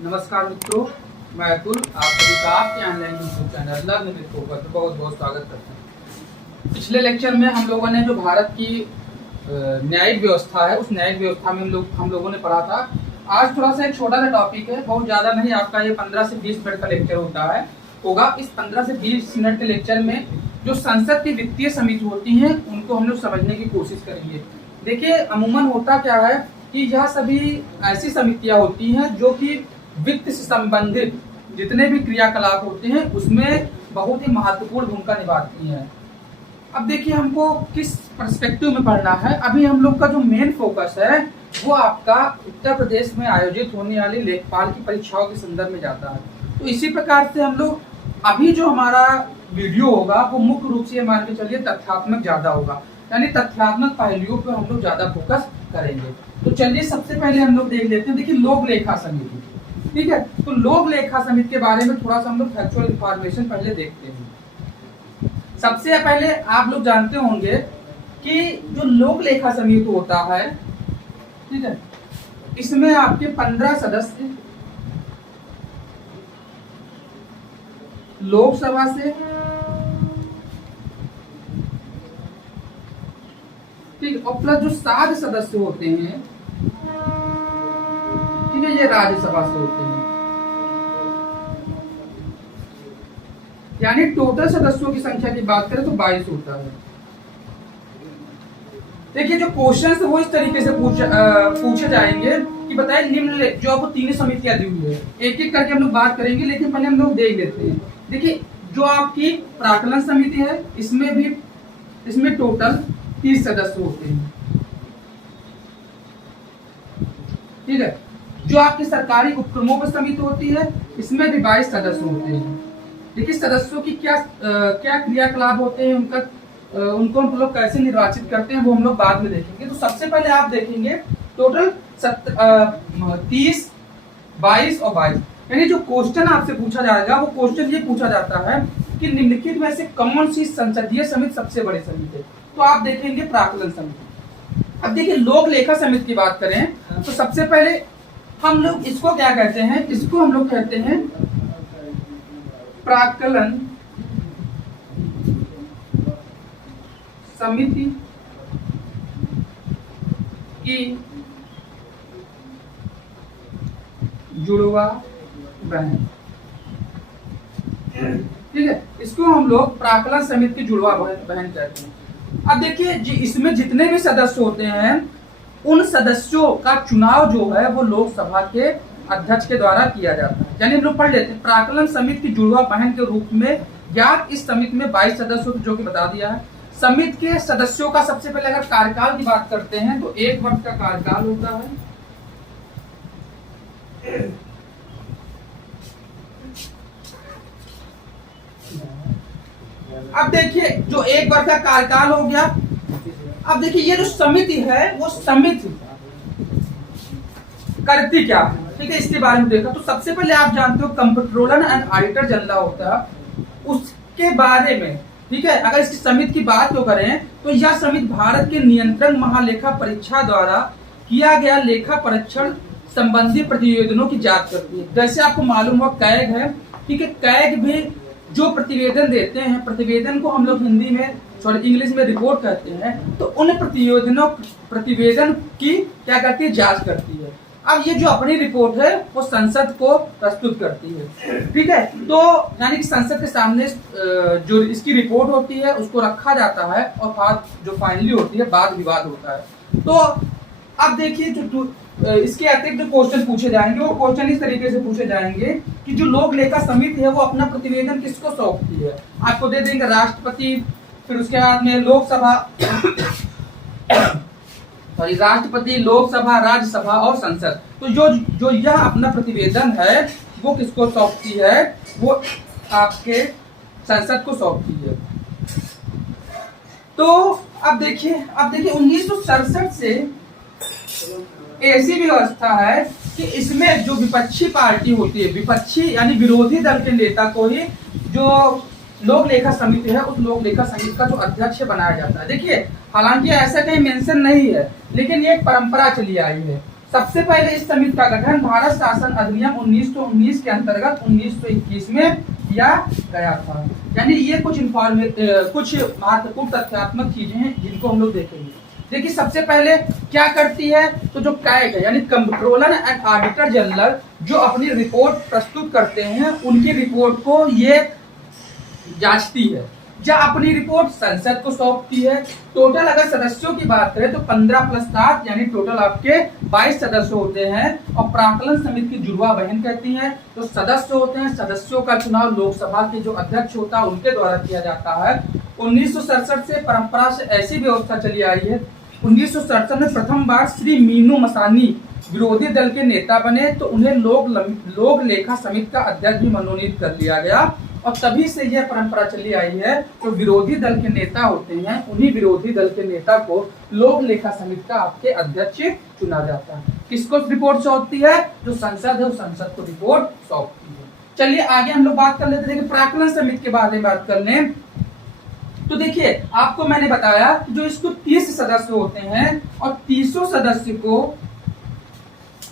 नमस्कार मित्रों, मैं अतुल आप सभी का आपके online YouTube channel learn with focus में बहुत बहुत स्वागत करते हैं। पिछले लेक्चर में हम लोगों ने जो भारत की न्यायिक व्यवस्था है उस न्यायिक व्यवस्था में हम लोगों ने पढ़ा था। आज थोड़ा सा एक छोटा सा टॉपिक है, बहुत ज़्यादा नहीं, आपका ये 15 से 20 मिनट का लेक्चर होगा। इस 15 से 20 मिनट के लेक्चर में जो संसद की वित्तीय समिति होती हैं उनको हम लोग समझने की कोशिश करेंगे। देखिए, अमूमन होता क्या है कि यह सभी ऐसी समितियां होती हैं जो कि वित्त से संबंधित जितने भी क्रियाकलाप होते हैं उसमें बहुत ही महत्वपूर्ण भूमिका निभाती हैं। अब देखिए, हमको किस पर्सपेक्टिव में पढ़ना है। अभी हम लोग का जो मेन फोकस है वो आपका उत्तर प्रदेश में आयोजित होने वाली लेखपाल की परीक्षाओं के संदर्भ में जाता है। तो इसी प्रकार से हम लोग अभी जो हमारा वीडियो होगा वो मुख्य रूप से मान के चलिए तथ्यात्मक ज्यादा होगा, यानी तथ्यात्मक पहलुओं पर हम लोग ज्यादा फोकस करेंगे। तो चलिए सबसे पहले हम लोग देख लेते हैं। देखिए, लोक लेखा समिति, ठीक है। तो लोक लेखा समिति के बारे में थोड़ा सा हम लोग फैक्चुअल इंफॉर्मेशन पहले देखते हैं। सबसे पहले आप लोग जानते होंगे कि जो लोक लेखा समिति होता है, ठीक है, इसमें आपके 15 सदस्य लोकसभा से, ठीक, और प्लस जो 7 सदस्य होते हैं, ठीक है, ये राज्यसभा से होते हैं। यानी टोटल सदस्यों की संख्या की बात करें तो 22 होता है। देखिए, जो क्वेश्चन वो इस तरीके से पूछे जाएंगे कि बताइए निम्न जो आपको 3 समितियां दी हुई है, एक एक करके हम लोग बात करेंगे, लेकिन पहले हम लोग देख लेते हैं। देखिए, जो आपकी प्राक्कलन समिति है इसमें टोटल 30 सदस्य होते हैं, ठीक है। जो आपकी सरकारी उपक्रमों पर समिति होती है इसमें भी 22 सदस्य होते हैं। देखिए, सदस्यों की क्या क्रियाकलाप होते हैं, उनको हम लोग कैसे निर्वाचित करते हैं वो हम लोग बाद में देखेंगे। तो सबसे पहले आप देखेंगे टोटल 30, 22 और 22, यानी जो क्वेश्चन आपसे पूछा जाएगा वो क्वेश्चन ये पूछा जाता है कि निम्नलिखित में से कौन सी संसदीय समिति सबसे बड़ी समिति है। तो आप देखेंगे प्राक्कलन समिति। अब देखिए, लोक लेखा समिति की बात करें तो सबसे पहले हम लोग इसको क्या कहते हैं, इसको हम लोग कहते हैं प्राक्कलन समिति की जुड़वा बहन, ठीक है, इसको हम लोग प्राक्कलन समिति की जुड़वा बहन कहते हैं। अब देखिए, इसमें जितने भी सदस्य होते हैं उन सदस्यों का चुनाव जो है वो लोकसभा के अध्यक्ष के द्वारा किया जाता है। यानी हम लोग पढ़ लेते हैं, प्राक्कलन समिति की जुड़वा बहन के रूप में ज्ञात इस समिति में 22 सदस्य जो कि बता दिया है। समिति के सदस्यों का सबसे पहले अगर कार्यकाल की बात करते हैं तो 1 वर्ष का कार्यकाल होता है। अब देखिए, जो 1 वर्ष का कार्यकाल हो गया। अब देखिए, ये जो समिति है वो समिति करती क्या है, ठीक है, इसके बारे में देखा। तो सबसे पहले आप जानते हो कंप्ट्रोलर एंड ऑडिटर जनरल होता है, उसके बारे में, ठीक है। अगर इसकी समिति की बात तो करें तो यह समिति भारत के नियंत्रक महालेखा परीक्षा द्वारा किया गया लेखा परीक्षण संबंधी प्रतिवेदनों की जांच करती है। जैसे आपको मालूम हुआ कैग है, ठीक है, कैग भी जो प्रतिवेदन देते हैं, प्रतिवेदन को हम लोग हिंदी में इंग्लिश में रिपोर्ट कहते हैं, तो उन प्रतिवेदन की क्या करती है, जांच करती है। अब ये जो अपनी रिपोर्ट है वो संसद को प्रस्तुत करती है, ठीक है। तो यानी कि संसद के सामने जो इसकी रिपोर्ट होती है उसको रखा जाता है और बाद जो फाइनली होती है वाद विवाद होता है। तो अब देखिए, जो इसके अतिरिक्त जो क्वेश्चन पूछे जाएंगे वो क्वेश्चन इस तरीके से पूछे जाएंगे कि जो लोक लेखा समिति है वो अपना प्रतिवेदन किसको सौंपती है। आपको दे देंगे राष्ट्रपति, फिर उसके बाद में लोकसभा राष्ट्रपति, लोकसभा, राज्यसभा और संसद। तो जो यह अपना प्रतिवेदन है वो किसको सौंपती है, वो आपके संसद को सौंपती है। तो अब देखिए 1967 से ऐसी व्यवस्था है कि इसमें जो विपक्षी पार्टी होती है, विपक्षी यानी विरोधी दल के नेता को ही जो लोक लेखा समिति है उस लोक लेखा समिति का जो अध्यक्ष बनाया जाता है। देखिए, हालांकि ऐसा कहीं मेंशन नहीं है, लेकिन ये एक परंपरा चली आई है। सबसे पहले इस समिति का गठन भारत शासन अधिनियम 1919 के अंतर्गत 1921 में किया गया था। यानी ये कुछ महत्वपूर्ण तथ्यात्मक चीजें हैं जिनको हम लोग देखेंगे। देखिए सबसे पहले क्या करती है, तो जो कैग है यानी कंट्रोलर एंड ऑडिटर जनरल जो अपनी रिपोर्ट प्रस्तुत करते हैं उनकी रिपोर्ट को ये जांचती है या अपनी रिपोर्ट संसद को सौंपती है। टोटल अगर सदस्यों की बात करें तो 15 + 7 यानी टोटल आपके 22 सदस्य होते हैं और प्राक्कलन समिति की जुड़वा बहन कहती हैं। तो सदस्य होते हैं, सदस्यों का चुनाव लोकसभा के जो अध्यक्ष होता है उनके द्वारा किया जाता है। 1967 से परंपरा से ऐसी व्यवस्था चली आई है। 1967 में प्रथम बार श्री मीनू मसानी विरोधी दल के नेता बने तो उन्हें लोक लेखा समिति का अध्यक्ष भी मनोनीत कर लिया गया और तभी से यह परंपरा चली आई है। तो विरोधी दल के नेता होते हैं, उन्हीं विरोधी दल के नेता को लोक लेखा समिति का आपके अध्यक्ष चुना जाता है। किसको रिपोर्ट सौंपती है, जो संसद है उस संसद को रिपोर्ट सौंपती है। चलिए आगे हम लोग बात कर लेते हैं प्राक्कलन समिति के बारे में बात कर लें। तो देखिए आपको मैंने बताया कि जो इसको 30 सदस्य होते हैं और 30 सदस्य को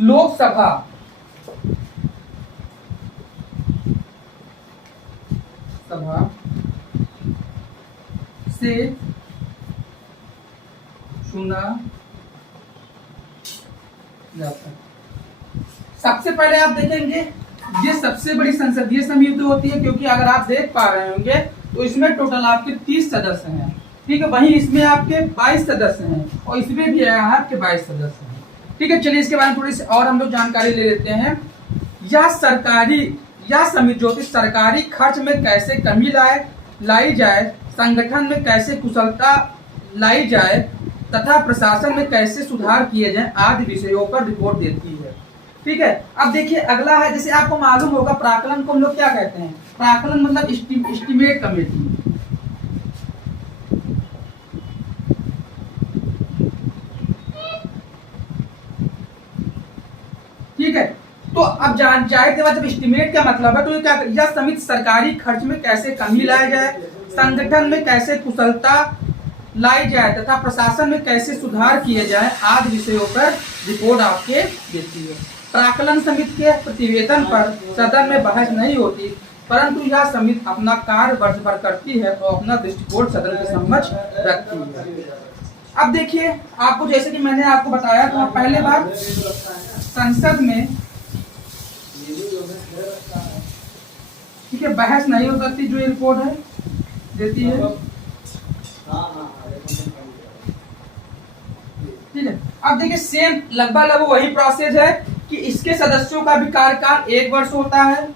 लोकसभा से चुना जाता है। सबसे पहले आप देखेंगे ये सबसे बड़ी संसदीय समिति होती है, क्योंकि अगर आप देख पा रहे होंगे तो इसमें टोटल आपके 30 सदस्य हैं, ठीक है। वहीं इसमें आपके 22 सदस्य हैं और इसमें भी आपके 22 सदस्य हैं, ठीक है। चलिए इसके बारे में थोड़ी सी और हम लोग जानकारी ले लेते हैं। यह समिति जो सरकारी खर्च में कैसे कमी लाई जाए, संगठन में कैसे कुशलता लाई जाए तथा प्रशासन में कैसे सुधार किए जाए आदि विषयों पर रिपोर्ट देती है, ठीक है। अब देखिए अगला है, जैसे आपको मालूम होगा प्राक्कलन को हम लोग क्या कहते हैं, प्राक्कलन मतलब एस्टीमेट कमेटी, ठीक है। तो अब जाहिर के बाद जब एस्टीमेट का मतलब है तो ये क्या, यह समिति सरकारी खर्च में कैसे कमी लाई जाए, संगठन में कैसे कुशलता लाई जाए तथा प्रशासन में कैसे सुधार किए जाए आदि विषयों पर रिपोर्ट आपके देती है। प्राक्कलन समिति के प्रतिवेदन पर सदन में बहस नहीं होती, परंतु यह समिति अपना कार्य वर्ष भर करती है और अपना दृष्टिकोण सदन के समक्ष रखती है। अब देखिए आपको जैसे कि मैंने आपको बताया तो पहले बार संसद में, ठीक है, बहस नहीं हो सकती, जो ये रिपोर्ट है देती है, ठीक है। अब देखिए सेम लगभग वही प्रोसेस है कि इसके सदस्यों का भी कार्यकाल 1 वर्ष होता है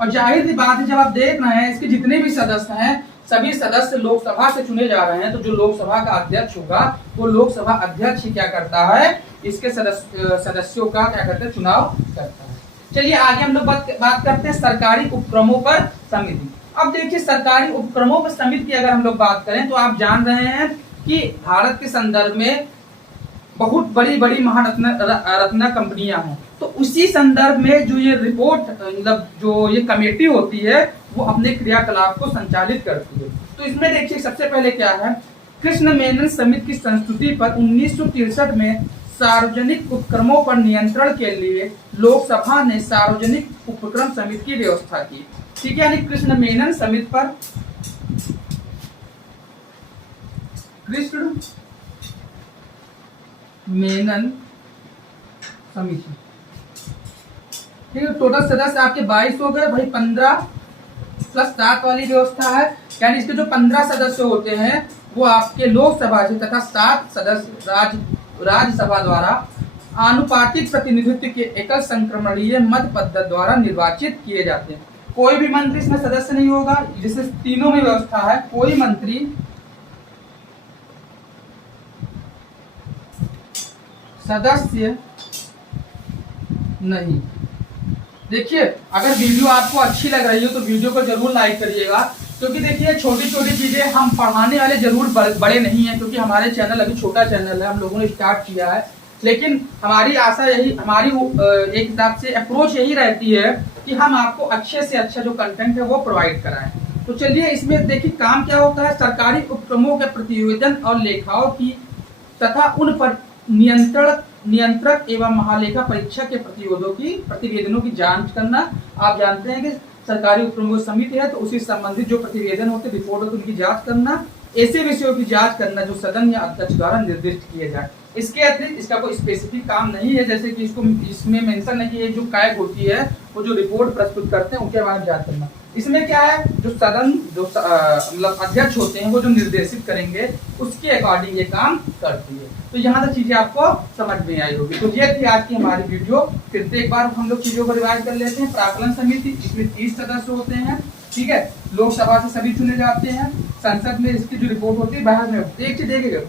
और जाहिर सी बात है जब आप देख रहे हैं इसके जितने भी सदस्य हैं सभी सदस्य लोकसभा से चुने जा रहे हैं, तो जो लोकसभा का अध्यक्ष होगा वो लोकसभा अध्यक्ष ही क्या करता है, इसके सदस्यों का क्या करते हैं, चुनाव करता है। चलिए आगे हम लोग बात करते हैं सरकारी उपक्रमों पर समिति। अब देखिए सरकारी उपक्रमों पर समिति की अगर हम लोग बात करें तो आप जान रहे हैं कि भारत के संदर्भ में बहुत बड़ी बड़ी महारत्न कंपनियां हैं, तो उसी संदर्भ में जो ये रिपोर्ट मतलब जो ये कमेटी होती है वो अपने क्रियाकलाप को संचालित करती है। तो इसमें देखिए सबसे पहले क्या है, कृष्ण मेनन समिति की संस्तुति पर 1963 में सार्वजनिक उपक्रमों पर नियंत्रण के लिए लोकसभा ने सार्वजनिक उपक्रम समिति की व्यवस्था की, ठीक है। यानी कृष्ण मेनन समिति पर कृष्ण मेनन समिति, ठीक है। टोटल सदस्य आपके 22 हो गए भाई, 15 + 7 वाली व्यवस्था है, यानी इसके जो 15 सदस्य होते हैं वो आपके लोकसभा से तथा 7 सदस्य राज्यसभा द्वारा आनुपातिक प्रतिनिधित्व के एकल संक्रमणीय मत पद्धति द्वारा निर्वाचित किए जाते हैं। कोई भी मंत्री इसमें सदस्य नहीं होगा, जिससे तीनों में व्यवस्था है, कोई मंत्री सदस्य नहीं। देखिए अगर वीडियो आपको अच्छी लग रही हो तो वीडियो को जरूर लाइक करिएगा, क्योंकि देखिए छोटी छोटी चीजें हम पढ़ाने वाले जरूर बड़े नहीं हैं, क्योंकि हमारे चैनल अभी छोटा चैनल है, हम लोगों ने स्टार्ट किया है, लेकिन हमारी आशा यही, हमारी एक हिसाब से अप्रोच यही रहती है कि हम आपको अच्छे से अच्छा जो कंटेंट है वो प्रोवाइड कराएं। तो चलिए इसमें देखिए काम क्या होता है। सरकारी उपक्रमों के प्रतिवेदन और लेखाओं की तथा उन पर नियंत्रक एवं महालेखा परीक्षक के प्रतिवेदनों की जांच करना। आप जानते हैं कि सरकारी उपक्रमों की समिति है तो उसी संबंधित जो प्रतिवेदन होते रिपोर्ट होती उनकी जांच करना। ऐसे विषयों की जांच करना जो सदन या अध्यक्ष द्वारा निर्दिष्ट किए जाए। इसके अतिरिक्त इसका कोई स्पेसिफिक काम नहीं है, जैसे कि इसमें मेंशन नहीं है। जो कैग होती है वो जो रिपोर्ट प्रस्तुत करते हैं उनके बारे में जांच करना। इसमें क्या है, जो सदन मतलब अध्यक्ष होते हैं वो जो निर्देशित करेंगे उसके अकॉर्डिंग ये काम करती है। तो यहाँ तक चीजें आपको समझ में आई होगी। तो ये थी आज की हमारी वीडियो। फिर से एक बार हम लोग चीजों को रिवाइज कर लेते हैं। प्राक्कलन समिति, इसमें 30 सदस्य होते हैं, ठीक है। लोकसभा से सभी चुने जाते हैं। संसद में इसकी जो रिपोर्ट होती है बहस में होती है। एक चीज देखिएगा,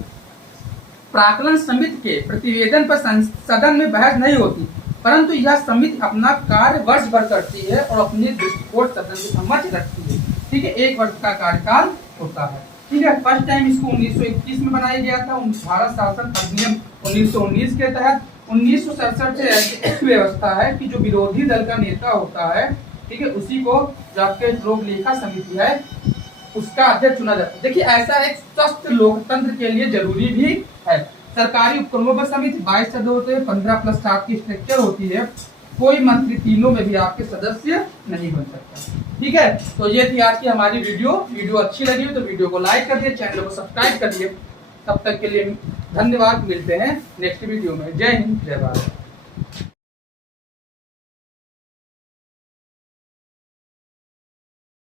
प्राक्कलन समिति के प्रतिवेदन पर सदन में बहस नहीं होती, परंतु यह समिति अपना कार्य वर्ष भर करती है और अपने दृष्टिकोण सदन के समक्ष रखती है, ठीक है। 1 वर्ष का कार्यकाल होता है, ठीक है। फर्स्ट टाइम इसको 1921 में बनाया गया था, भारत शासन अधिनियम 1919 के तहत। 1967 से व्यवस्था है कि जो विरोधी दल का नेता होता है, ठीक है, उसी को जो आपके लोक लेखा समिति है उसका अध्यक्ष चुना जाता है। देखिए ऐसा एक स्वस्थ लोकतंत्र के लिए जरूरी भी है। सरकारी उपक्रमों पर समिति 22 सदस्य होते हैं, 15+7 की स्ट्रक्चर होती है। कोई मंत्री तीनों में भी आपके सदस्य नहीं बन सकता, ठीक है। तो ये थी आज की हमारी वीडियो अच्छी लगी हो तो वीडियो को लाइक कर दिए, चैनल को सब्सक्राइब कर दिए। तब तक के लिए धन्यवाद, मिलते हैं नेक्स्ट वीडियो में। जय हिंद, जय भारत।